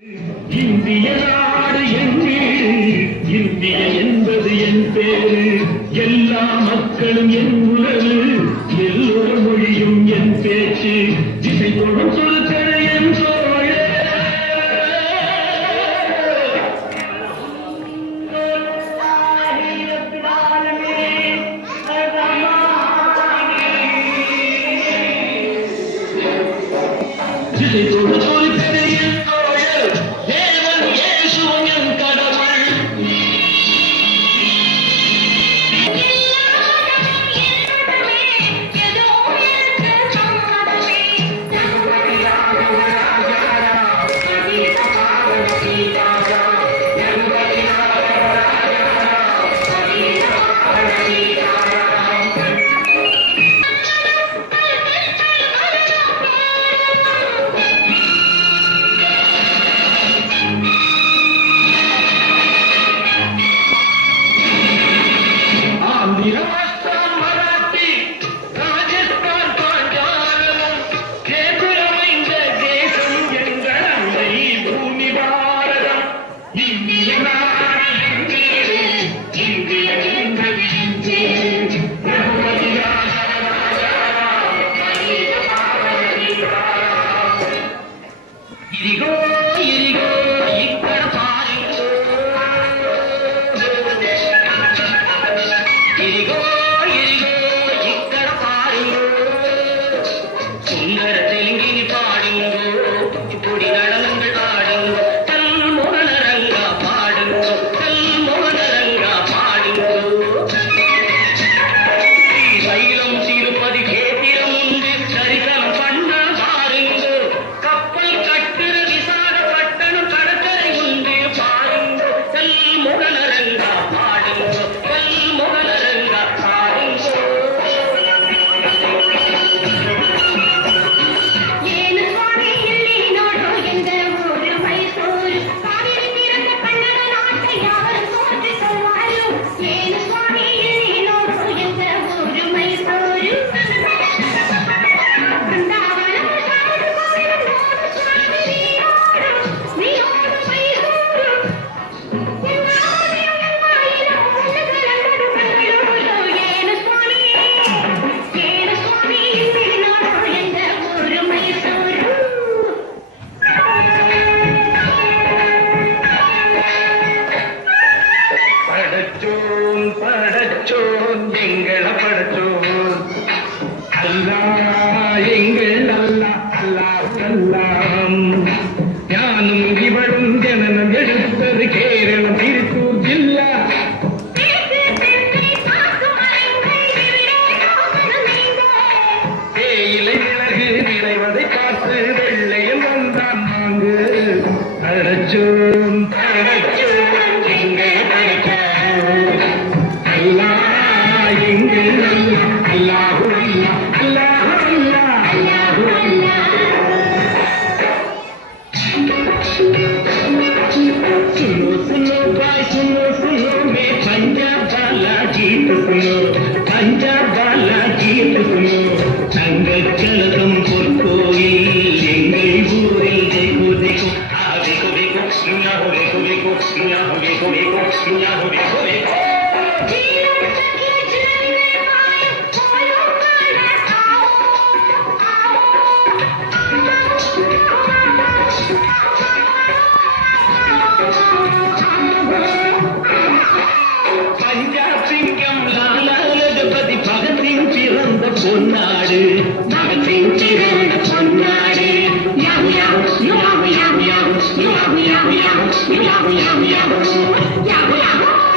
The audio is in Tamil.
இந்திய நாடு என் வீடு, இந்திய என்பது என் பேரு, எல்லா மக்களும் என் உறவு, எல்லோர் மொழியும் என் பேச்சு, திசை தொடும் சொற்கள் என் தோழ. திசை தொடும் சொற்கள் என் தோழர், தேவன் இயேசுவும் என் கடவுள். படைச்சோன் எங்களை படைச்சோன் அல்லாஹ் எங்கள் அல்லாஹ் ஞானும் இவளும் ஜனனம் எடுத்தது கேரளம் திருப்பூர் ஜில்லா. தேயிலை விலகு நிறைவதை பார்த்து வெள்ளையில் வந்தான் வாங்கு. படைச்சோன் எங்களை படைச்சோன் அல்லாஹ் எங்கள் அல்லாஹ் அல்லாஹ் அல்லாஹ் அல்லாஹ். सुनो सुनो भाई सुनो सुनो मैं पंजाब वाला गीत सुनो, पंजाब वाला गीत सुनो. தங்கச்சலகம் பொற்கோயில் எங்கள் ஊரில் देखो देखो आ देखो देखो सुना हो देखो देखो सुना हो देखो देखो सुना हो देखो देखो. பஞ்சாப் சிங்கம் லாலா லஜபதி பகத்சிங் பிறந்த பொன்னாடு, பகத்சிங் பிறந்த பொன்னாடு. யாவு யாவு யாவு யாவு யாவு யாவு யாவு யாவு யாவு யாவு யாவு யாவு யாவு.